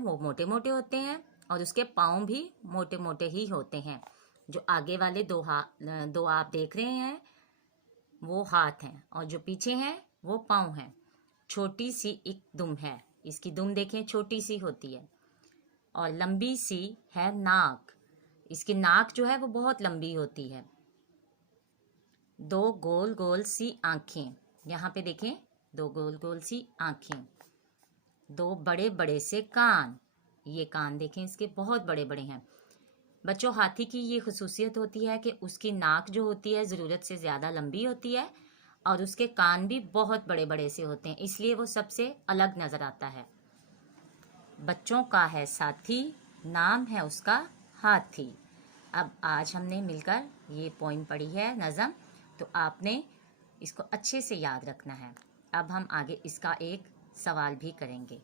वो मोटे मोटे होते हैं और उसके पाँव भी मोटे मोटे ही होते हैं। जो आगे वाले दो आप देख रहे हैं वो हाथ हैं और जो पीछे हैं वो पाँव हैं। छोटी सी एक दुम है, इसकी दुम देखें छोटी सी होती है और लंबी सी है नाक, इसकी नाक जो है वो बहुत लंबी होती है। दो गोल गोल सी आँखें, यहाँ पे देखें दो गोल गोल सी आँखें। दो बड़े बड़े से कान, ये कान देखें इसके बहुत बड़े बड़े हैं। बच्चों, हाथी की ये खुसूसियत होती है कि उसकी नाक जो होती है ज़रूरत से ज़्यादा लंबी होती है और उसके कान भी बहुत बड़े बड़े से होते हैं, इसलिए वो सबसे अलग नज़र आता है। बच्चों का है साथी, नाम है उसका हाथी। अब आज हमने मिलकर ये पोइम पढ़ी है नज़म, तो आपने इसको अच्छे से याद रखना है। अब हम आगे इसका एक सवाल भी करेंगे।